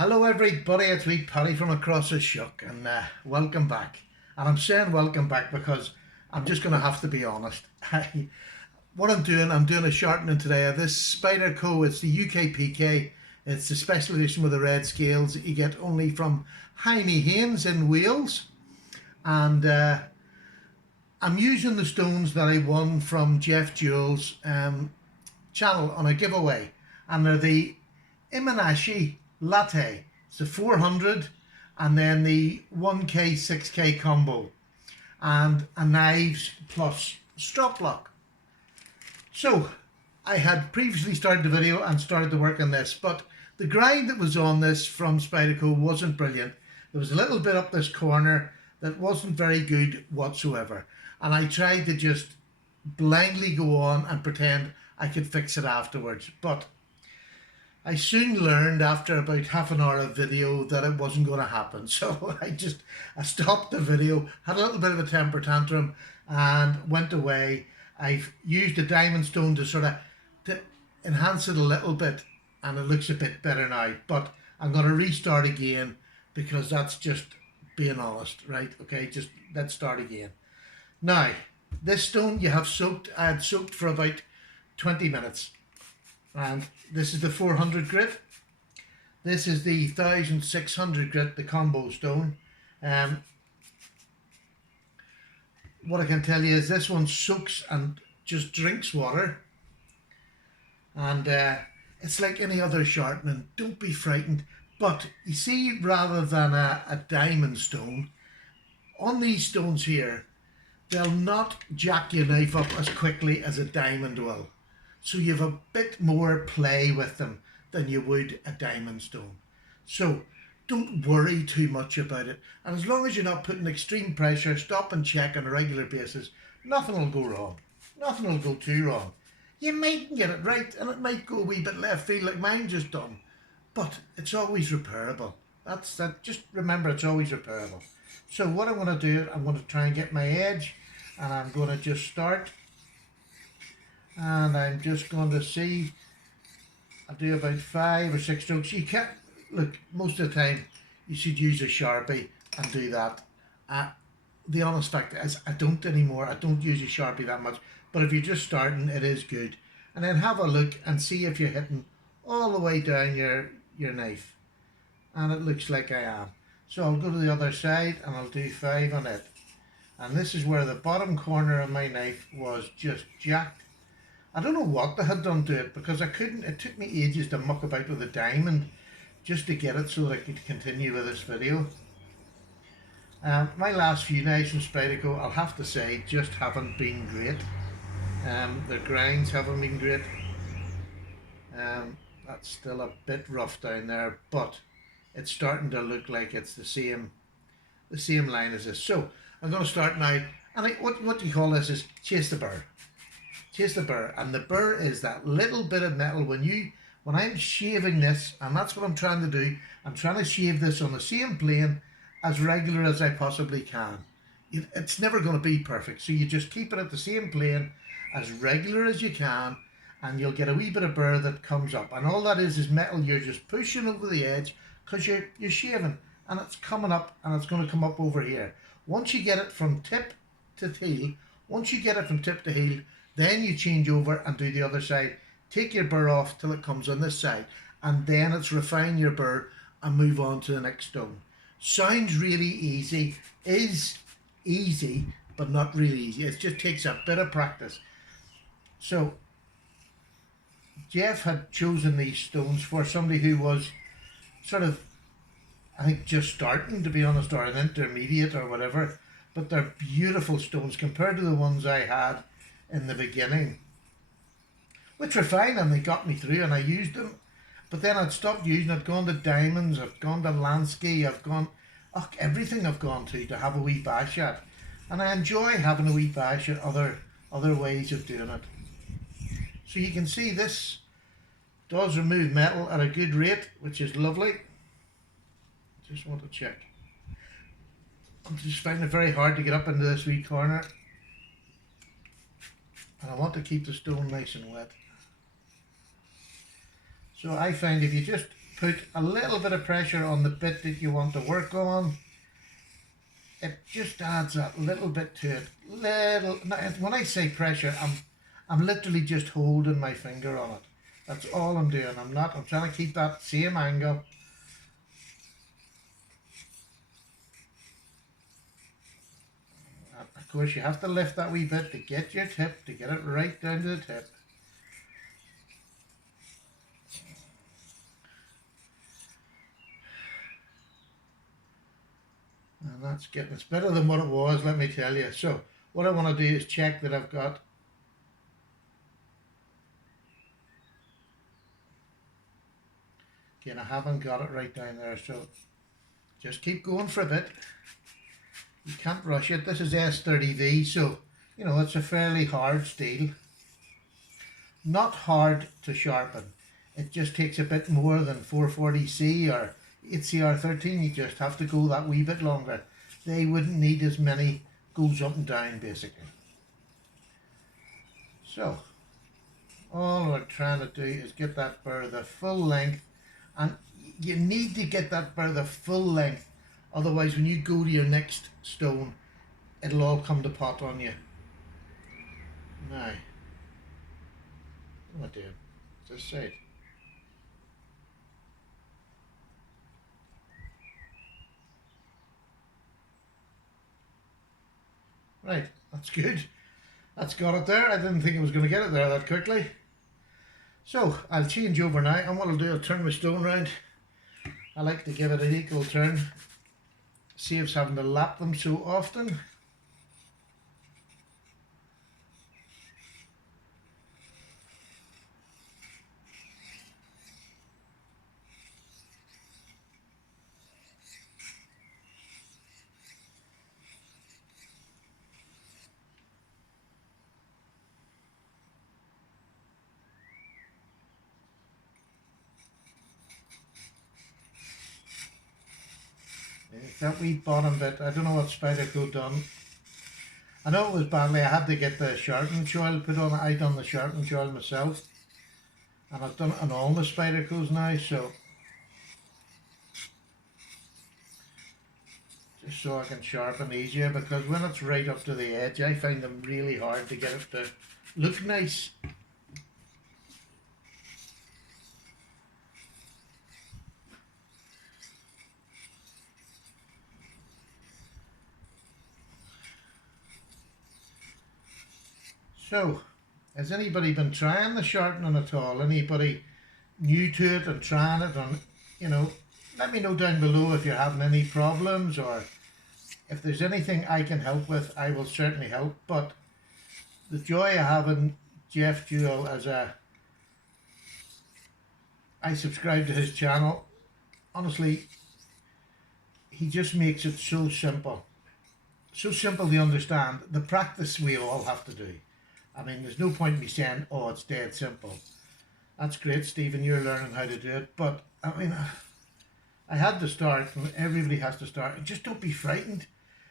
Hello everybody, it's me Paddy from across the shuck and welcome back. And I'm saying welcome back because I'm just going to have to be honest. What I'm doing a sharpening today of this Spyderco. It's the UK PK. It's the special edition with the red scales that you get only from Jaime Haynes in Wales. And I'm using the stones that I won from Jeff Jewell's channel on a giveaway. And they're the Imanashi Latte. It's the 400 and then the 1K 6K combo and a knives plus strop lock. So I had previously started the video and started to work on this, but the grind that was on this from Spyderco wasn't brilliant. There was a little bit up this corner that wasn't very good whatsoever, and I tried to just blindly go on and pretend I could fix it afterwards, but I soon learned after about half an hour of video that it wasn't going to happen. So I stopped the video, had a little bit of a temper tantrum and went away. I've used a diamond stone to sort of to enhance it a little bit and it looks a bit better now. But I'm going to restart again because that's just being honest, right? Okay, just let's start again. Now, this stone you have soaked, I had soaked for about 20 minutes. And this is the 400 grit. This is the 1600 grit, the combo stone. What I can tell you is this one soaks and just drinks water. And it's like any other sharpening. Don't be frightened. But you see, rather than a diamond stone, on these stones here, they'll not jack your knife up as quickly as a diamond will. So you have a bit more play with them than you would a diamond stone. So don't worry too much about it. And as long as you're not putting extreme pressure, stop and check on a regular basis, nothing will go wrong. Nothing will go too wrong. You might get it right and it might go a wee bit left field like mine just done. But it's always repairable. Just remember, it's always repairable. So what I'm going to do, I'm going to try and get my edge and I'm going to just start. And I'm just going to see, I'll do about 5 or 6 strokes. You can't, look, most of the time you should use a Sharpie and do that. The honest fact is I don't anymore. I don't use a Sharpie that much. But if you're just starting, it is good. And then have a look and see if you're hitting all the way down your knife. And it looks like I am. So I'll go to the other side and I'll do 5 on it. And this is where the bottom corner of my knife was just jacked. I don't know what they had done to it because it took me ages to muck about with a diamond just to get it so that I could continue with this video. My last few knives from Spyderco, I'll have to say, just haven't been great. Their grinds haven't been great. That's still a bit rough down there, but it's starting to look like it's the same line as this. So I'm going to start now, and what you call this is chase the burr. Chase the burr, and the burr is that little bit of metal when I'm shaving this, and that's what I'm trying to do. I'm trying to shave this on the same plane as regular as I possibly can. It's never going to be perfect, so you just keep it at the same plane as regular as you can, and you'll get a wee bit of burr that comes up. And all that is metal you're just pushing over the edge because you're shaving, and it's coming up, and it's going to come up over here. Once you get it from tip to heel, then you change over and do the other side. Take your burr off till it comes on this side, and then it's refine your burr and move on to the next stone. Sounds really easy, is easy, but not really easy. It just takes a bit of practice. So Jeff had chosen these stones for somebody who was sort of, I think, just starting, to be honest, or an intermediate or whatever, but they're beautiful stones compared to the ones I had in the beginning, which were fine and they got me through and I used them. But then I'd stopped using it, gone to diamonds, I've gone to Lansky, everything I've gone to have a wee bash at. And I enjoy having a wee bash at other ways of doing it. So you can see this does remove metal at a good rate, which is lovely. Just want to check. I'm just finding it very hard to get up into this wee corner. And I want to keep the stone nice and wet. So I find if you just put a little bit of pressure on the bit that you want to work on, it just adds a little bit to it. When I say pressure, I'm literally just holding my finger on it. That's all I'm doing. I'm trying to keep that same angle. And of course, you have to lift that wee bit to get your tip, to get it right down to the tip. And it's better than what it was, let me tell you. So what I want to do is check that I've got I haven't got it right down there, so just keep going for a bit. You can't rush it. This is S30V, so you know it's a fairly hard steel. Not hard to sharpen. It just takes a bit more than 440C or 8CR13. You just have to go that wee bit longer. They wouldn't need as many goes up and down basically. So all we're trying to do is get that burr the full length, and you need to get that burr the full length, otherwise when you go to your next stone it'll all come to pot on you. Now, what am I doing? This side. Right, that's good. That's got it there. I didn't think it was going to get it there that quickly. So I'll change over now, and what I'll do, I'll turn my stone round. I like to give it an equal turn. Saves having to lap them so often. That wee bottom bit, I don't know what Spyderco done. I know it was badly. I had to get the sharpening choil put on it. I done the sharpening choil myself, and I've done it on all my Spydercos now, so just so I can sharpen easier, because when it's right up to the edge I find them really hard to get it to look nice. So, has anybody been trying the sharpening at all? Anybody new to it and trying it? And you know, let me know down below if you're having any problems, or if there's anything I can help with. I will certainly help. But the joy of having Jeff Jewell as I subscribe to his channel. Honestly, he just makes it so simple. So simple to understand. The practice we all have to do. I mean, there's no point in me saying, oh, it's dead simple. That's great, Stephen, you're learning how to do it. But, I mean, I had to start, and everybody has to start. Just don't be frightened.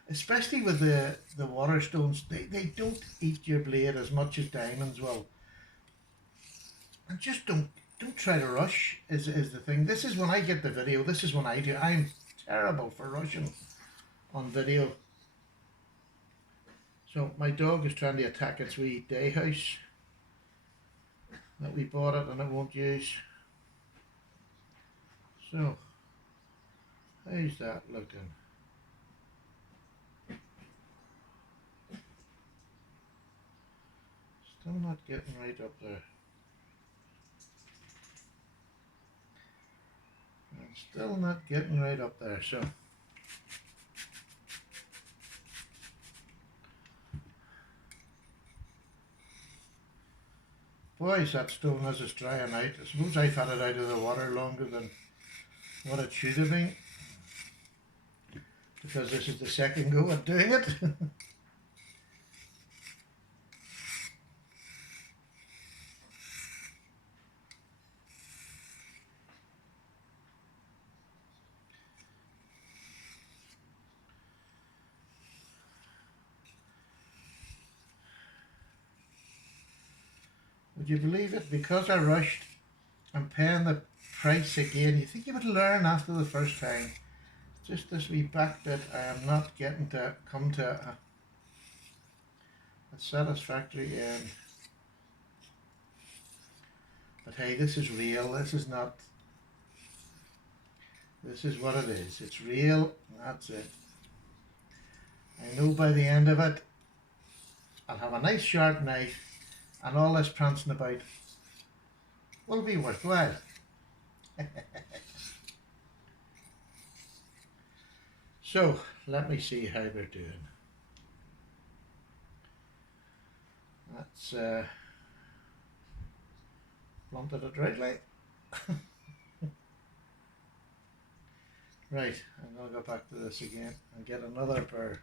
Especially with the water stones. They don't eat your blade as much as diamonds will. And just don't try to rush is the thing. This is when I get the video. This is when I do. I'm terrible for rushing on video. So my dog is trying to attack its wee day house that we bought it and it won't use. So how's that looking? Still not getting right up there. And still not getting right up there, so boys, that stone is drying out. I suppose I've had it out of the water longer than what it should have been, because this is the second go at doing it. Would you believe it? Because I rushed, I'm paying the price again. You think you would learn after the first time. Just this wee back bit I am not getting to come to a satisfactory end. But hey, this is real. This is not, this is what it is. It's real. That's it. I know by the end of it, I'll have a nice sharp knife and all this prancing about will be worthwhile. So, let me see how we're doing. That's blunted it rightly. Right, I'm going to go back to this again and get another burr.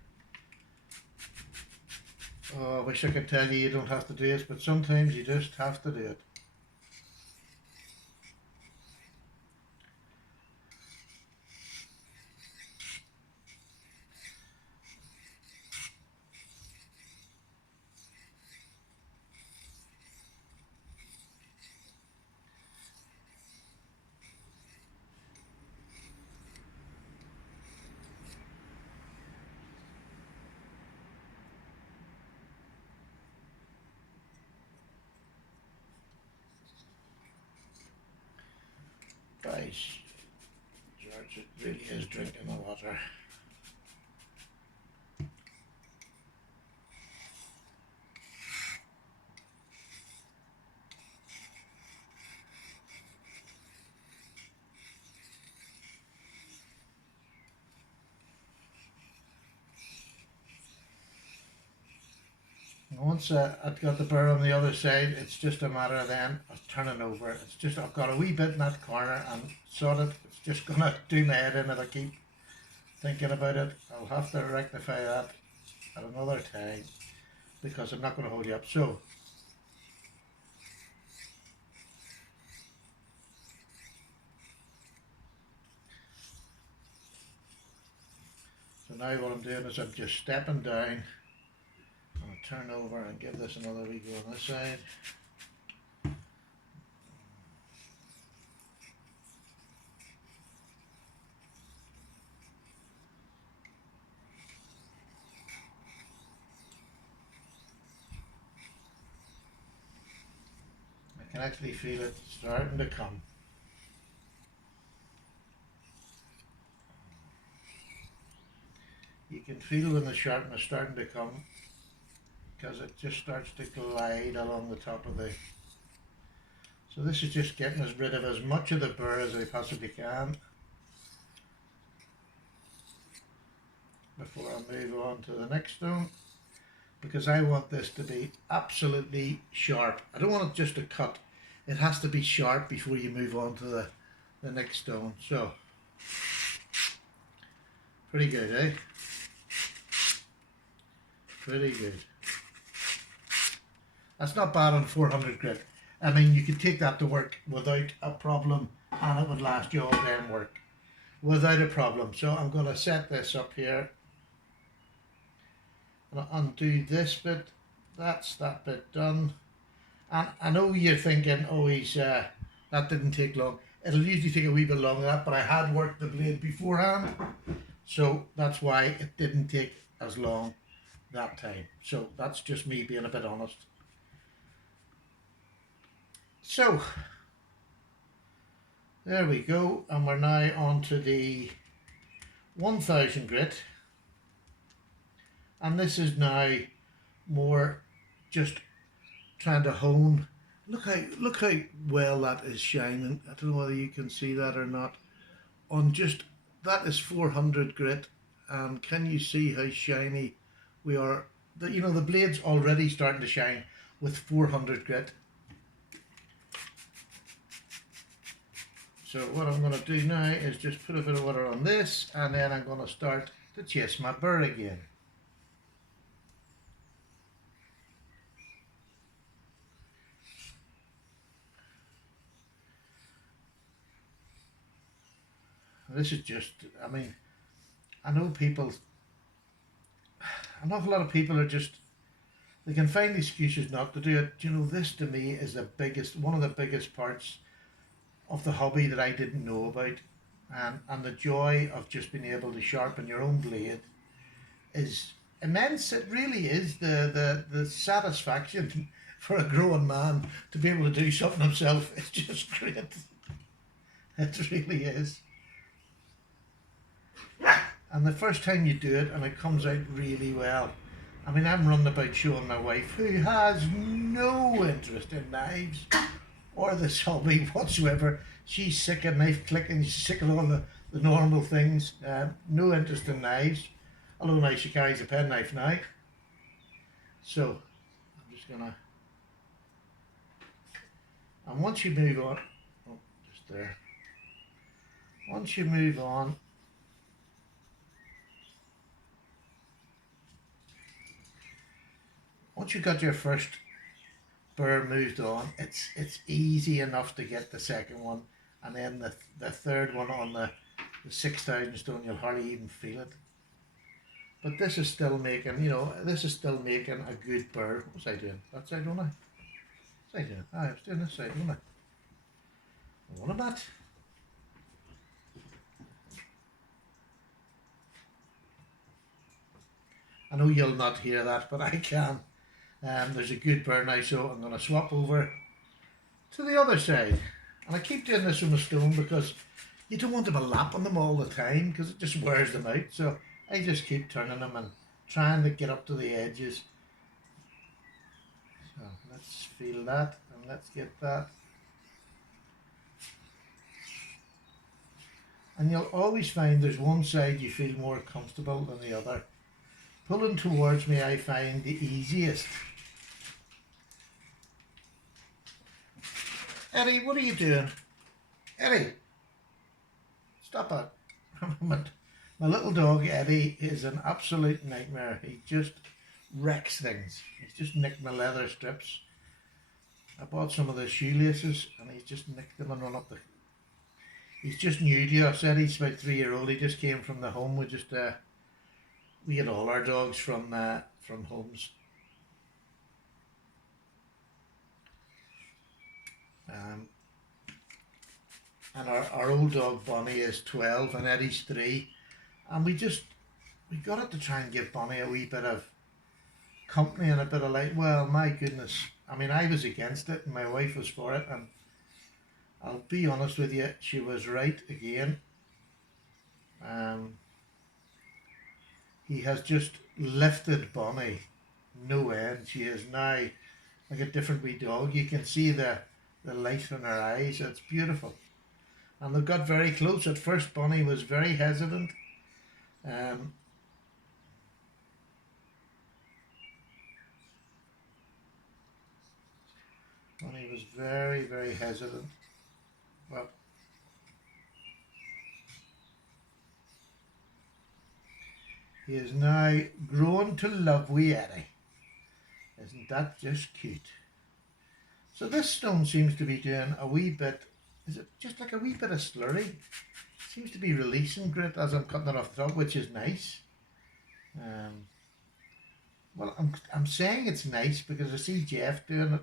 Oh, I wish I could tell you you don't have to do it, but sometimes you just have to do it. Guys, George, it really is drinking the water. Once I've got the burr on the other side, it's just a matter of then of turning over. It's just I've got a wee bit in that corner and sort of it's just gonna do my head in if I keep thinking about it. I'll have to rectify that at another time because I'm not going to hold you up. So now what I'm doing is I'm just stepping down. I'm going to turn over and give this another wee go on this side. I can actually feel it starting to come. You can feel when the sharpness starting to come because it just starts to glide along the top of the. So this is just getting us rid of as much of the burr as I possibly can before I move on to the next stone, because I want this to be absolutely sharp. I don't want it just to cut. It has to be sharp before you move on to the next stone. So pretty good, eh? Pretty good. That's not bad on 400 grit. I mean, you could take that to work without a problem and it would last you all day in work without a problem. So I'm going to set this up here and I'll undo this bit. That's that bit done. And I know you're thinking, oh, that didn't take long. It'll usually take a wee bit longer than that, but I had worked the blade beforehand, so that's why it didn't take as long that time. So that's just me being a bit honest. So there we go, and we're now on to the 1000 grit, and this is now more just trying to hone. Look how well that is shining. I don't know whether you can see that or not. On just that is 400 grit, and can you see how shiny we are? You know, the blade's already starting to shine with 400 grit. So what I'm going to do now is just put a bit of water on this, and then I'm going to start to chase my burr again. This is just, I mean, I know people, an awful lot of people are just, they can find excuses not to do it. You know, this to me is the biggest, one of the biggest parts of the hobby that I didn't know about, and the joy of just being able to sharpen your own blade is immense. It really is the satisfaction for a grown man to be able to do something himself. It's just great. It really is. And the first time you do it and it comes out really well. I mean, I'm running about showing my wife, who has no interest in knives or this hobby whatsoever. She's sick of knife clicking, she's sick of all the normal things. No interest in knives. Although now she carries a penknife now. So, I'm just gonna. And once you move on, oh, just there. Once you move on, once you've got your first burr moved on, it's easy enough to get the second one, and then the third one on the 6,000 stone, you'll hardly even feel it. But this is still making, this is still making a good burr. What was I doing? That side, don't I? What was I doing? I was doing this side, don't I? What am that? I know you'll not hear that, but I can. There's a good burr now, so I'm going to swap over to the other side. And I keep doing this with my stone because you don't want to be lapping them all the time because it just wears them out. So I just keep turning them and trying to get up to the edges. So let's feel that and let's get that. And you'll always find there's one side you feel more comfortable than the other. Pulling towards me I find the easiest. Eddie, what are you doing? Eddie, stop it. My little dog Eddie is an absolute nightmare. He just wrecks things. He's just nicked my leather strips. I bought some of the shoelaces and he's just nicked them and run up the... He's just new to us. Eddie's about 3-year-old. He just came from the home. We get all our dogs from homes. And our old dog Bonnie is 12 and Eddie's 3. And we got it to try and give Bonnie a wee bit of company and a bit of light. Well, my goodness. I mean, I was against it and my wife was for it. And I'll be honest with you, she was right again. He has just lifted Bonnie no end. She is now like a different wee dog. You can see the light in her eyes. It's beautiful. And they got very close. At first Bonnie was very hesitant. Bonnie was very, very hesitant. But he is now grown to love wee Eddie. Isn't that just cute? So this stone seems to be doing a wee bit, is it just like a wee bit of slurry? Seems to be releasing grit as I'm cutting it off the top, which is nice. Well, I'm saying it's nice because I see Jeff doing it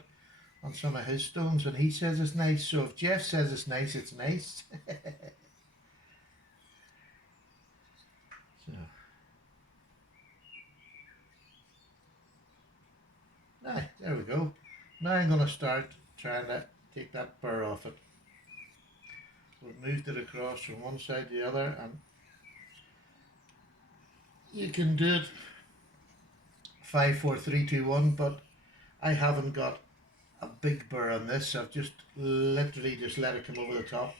on some of his stones and he says it's nice. So if Jeff says it's nice, it's nice. So. Now, there we go. Now I'm going to start trying to take that burr off it. We've moved it across from one side to the other, and you can do it 5, 4, 3, 2, 1, but I haven't got a big burr on this. I've just literally just let it come over the top.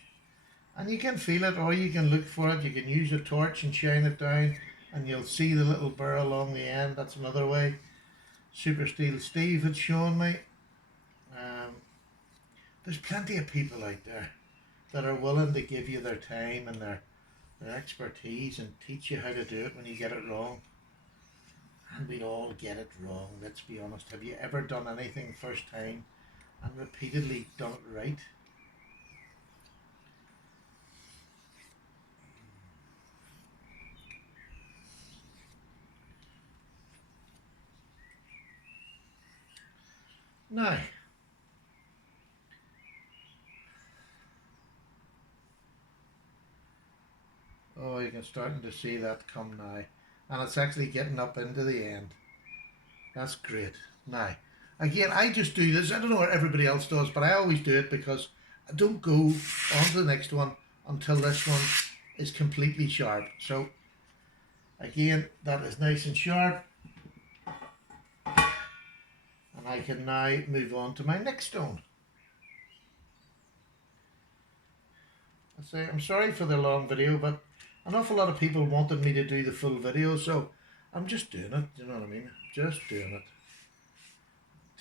And you can feel it, or you can look for it. You can use a torch and shine it down and you'll see the little burr along the end. That's another way. Super Steel Steve had shown me. There's plenty of people out there that are willing to give you their time and their expertise and teach you how to do it when you get it wrong. And we all get it wrong, let's be honest. Have you ever done anything first time and repeatedly done it right? Now, you can starting to see that come now. And it's actually getting up into the end. That's great. Now, again, I just do this. I don't know what everybody else does, but I always do it because I don't go on to the next one until this one is completely sharp. So, again, that is nice and sharp. And I can now move on to my next stone. I say, I'm sorry for the long video, but an awful lot of people wanted me to do the full video, so I'm just doing it. You know what I mean? Just doing it.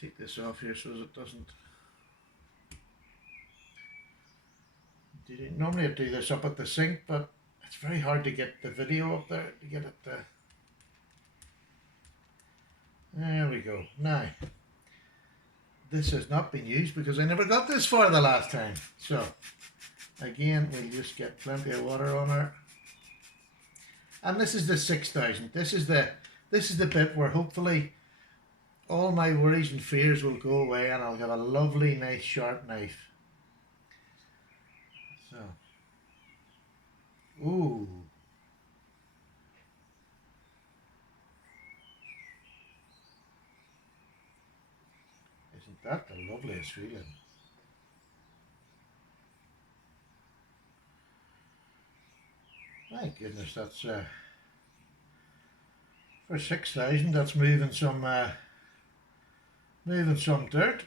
Take this off here so it doesn't. Normally I do this up at the sink, but it's very hard to get the video up there to get it. There we go. Now, this has not been used because I never got this far the last time. So, again, we'll just get plenty of water on her. And this is the 6000. This is the bit where hopefully all my worries and fears will go away and I'll get a lovely, nice, sharp knife. So, ooh. Isn't that the loveliest feeling? My goodness, that's for 6000. That's moving some dirt.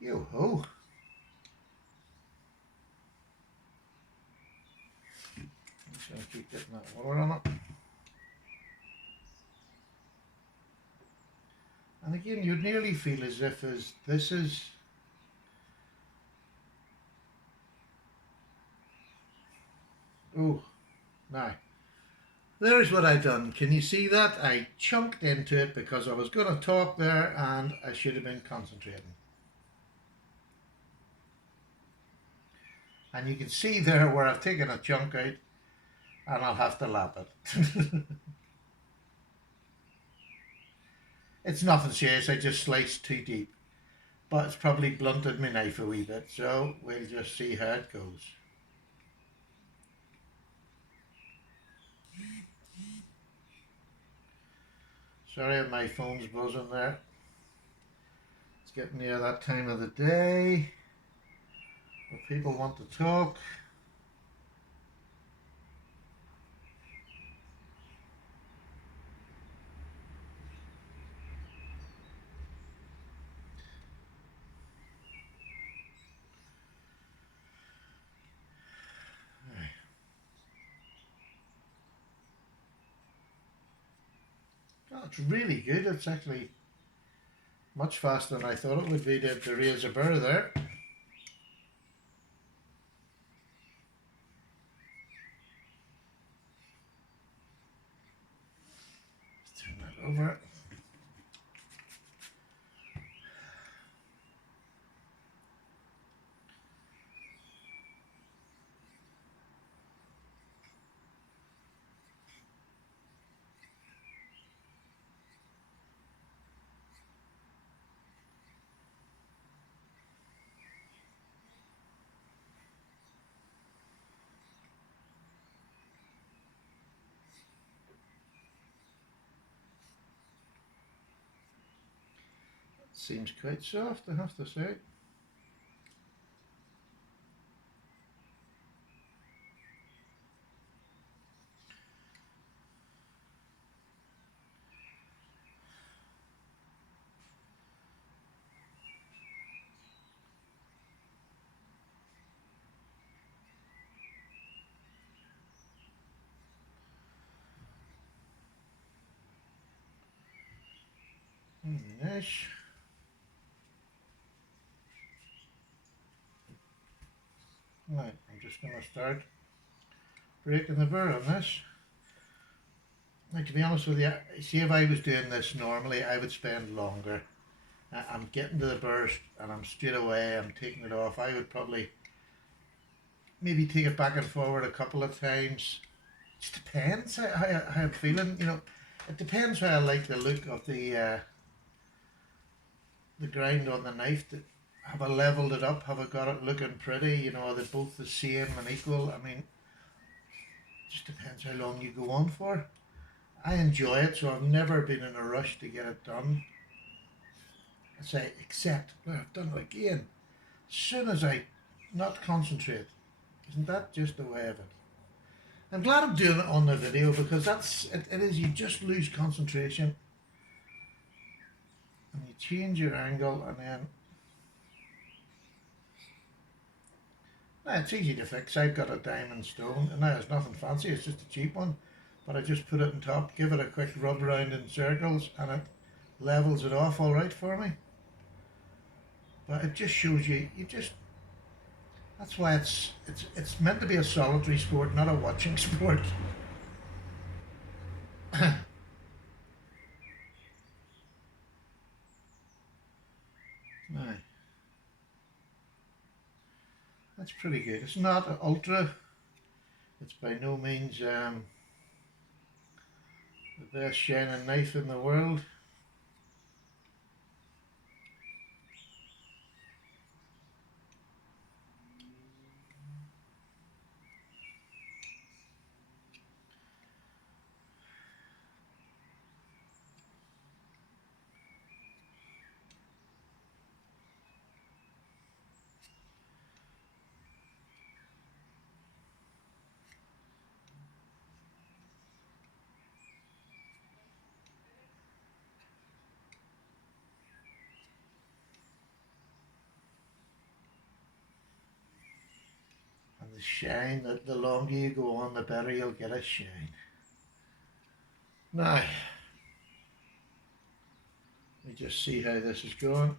Yo ho! I'm just going to keep getting that water on it. And again, you'd nearly feel as if this is oh, now there's what I done. Can you see that? I chunked into it because I was going to talk there and I should have been concentrating. And you can see there where I've taken a chunk out and I'll have to lap it. It's nothing serious, I just sliced too deep. But it's probably blunted my knife a wee bit, so we'll just see how it goes. Sorry, my phone's buzzing there. It's getting near that time of the day where people want to talk. Oh, it's really good. It's actually much faster than I thought it would be to raise a burr there. Let's turn that over. Seems quite soft, I have to say. Nice. Right, I'm just going to start breaking the burr on this. Now, to be honest with you, see if I was doing this normally, I would spend longer. I'm getting to the burst and I'm straight away, I'm taking it off. I would probably maybe take it back and forward a couple of times. It just depends how I'm feeling, you know. It depends how I like the look of the grind on the knife. Have I leveled it up? Have I got it looking pretty? You know, are they both the same and equal? I mean, it just depends how long you go on for. I enjoy it, so I've never been in a rush to get it done. I say, except, well, I've done it again. As soon as I not concentrate, isn't that just the way of it? I'm glad I'm doing it on the video because it is, you just lose concentration and you change your angle and then now it's easy to fix. I've got a diamond stone and now it's nothing fancy, it's just a cheap one, but I just put it on top, give it a quick rub around in circles and it levels it off all right for me. But it just shows you, that's why it's meant to be a solitary sport, not a watching sport. Now, that's pretty good. It's not ultra. It's by no means the best shining knife in the world. And the shine, the longer you go on, the better you'll get a shine. Now, let me just see how this is going.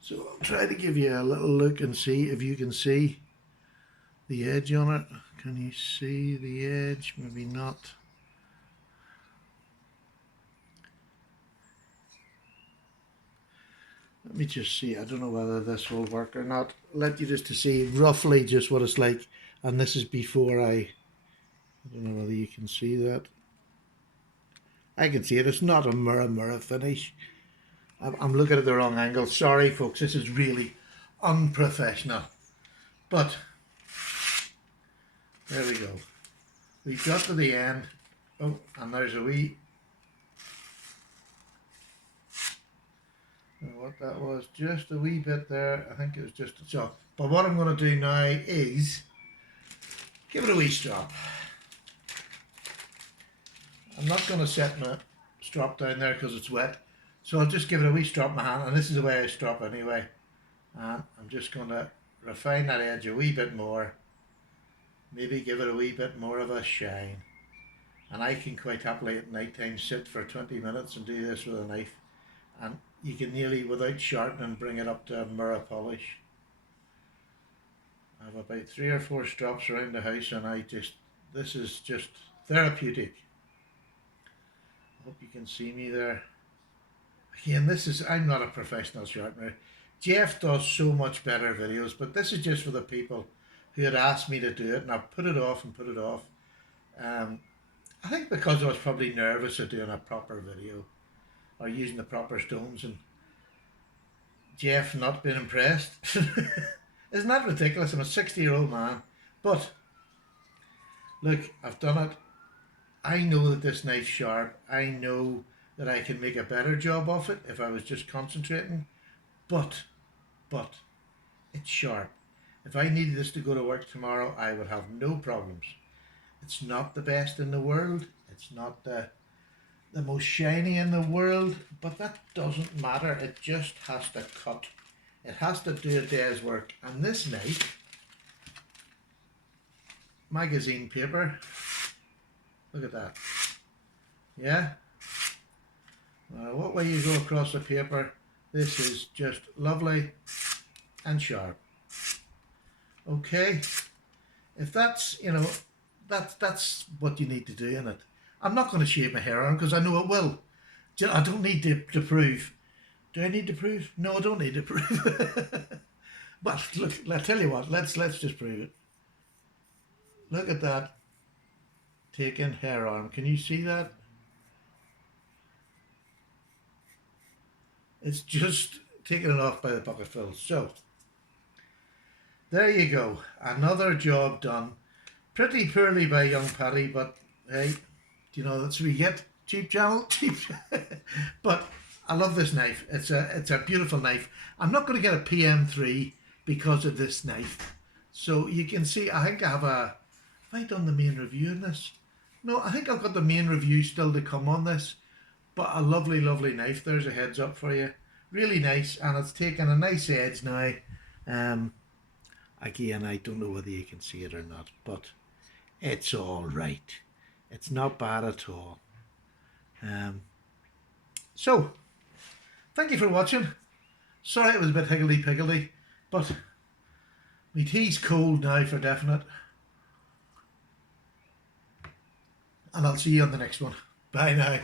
So I'll try to give you a little look and see if you can see the edge on it. Can you see the edge? Maybe not. Let me just see. I don't know whether this will work or not. Let you just to see roughly just what it's like. And this is before I don't know whether you can see that. I can see it. It's not a mirror finish. I'm looking at the wrong angle. Sorry, folks. This is really unprofessional. But there we go. We got to the end. Oh, and there's a wee. I don't know what that was. Just a wee bit there. I think it was just a chop. But what I'm going to do now is give it a wee strop. I'm not going to set my strop down there because it's wet. So I'll just give it a wee strop in my hand, and this is the way I strop anyway. And I'm just going to refine that edge a wee bit more. Maybe give it a wee bit more of a shine. And I can quite happily at night time sit for 20 minutes and do this with a knife. And you can nearly, without sharpening, bring it up to a mirror polish. I have about 3 or 4 strops around the house and this is just therapeutic. I hope you can see me there. Again, I'm not a professional sharpener. Jeff does so much better videos, but this is just for the people who had asked me to do it, and I've put it off and put it off. I think because I was probably nervous of doing a proper video or using the proper stones, and Jeff not being impressed. Isn't that ridiculous? I'm a 60-year-old man. But look, I've done it. I know that this knife's sharp. I know that I can make a better job of it if I was just concentrating. But it's sharp. If I needed this to go to work tomorrow, I would have no problems. It's not the best in the world. It's not the most shiny in the world, but that doesn't matter. It just has to cut. It has to do a day's work. And this knife, magazine paper, look at that. Yeah. What way you go across the paper, this is just lovely and sharp. Okay. If that's, you know, that's what you need to do in it. I'm not going to shave my hair on because I know it will. I don't need to prove. Do I need to prove? No, I don't need to prove. But look, I tell you what, let's just prove it. Look at that taken hair arm. Can you see that? It's just taking it off by the bucket fill. So there you go. Another job done. Pretty poorly by young Paddy, but hey, you know, that's what we get. Cheap channel, cheap. But I love this knife. It's a beautiful knife. I'm not going to get a PM3 because of this knife. So you can see, I think I have a, have I done the main review in this? No, I think I've got the main review still to come on this. But a lovely, lovely knife. There's a heads up for you. Really nice, and it's taken a nice edge now. Again, I don't know whether you can see it or not, but it's all right. It's not bad at all. So, thank you for watching. Sorry it was a bit higgledy-piggledy, but my tea's cold now for definite. And I'll see you on the next one. Bye now.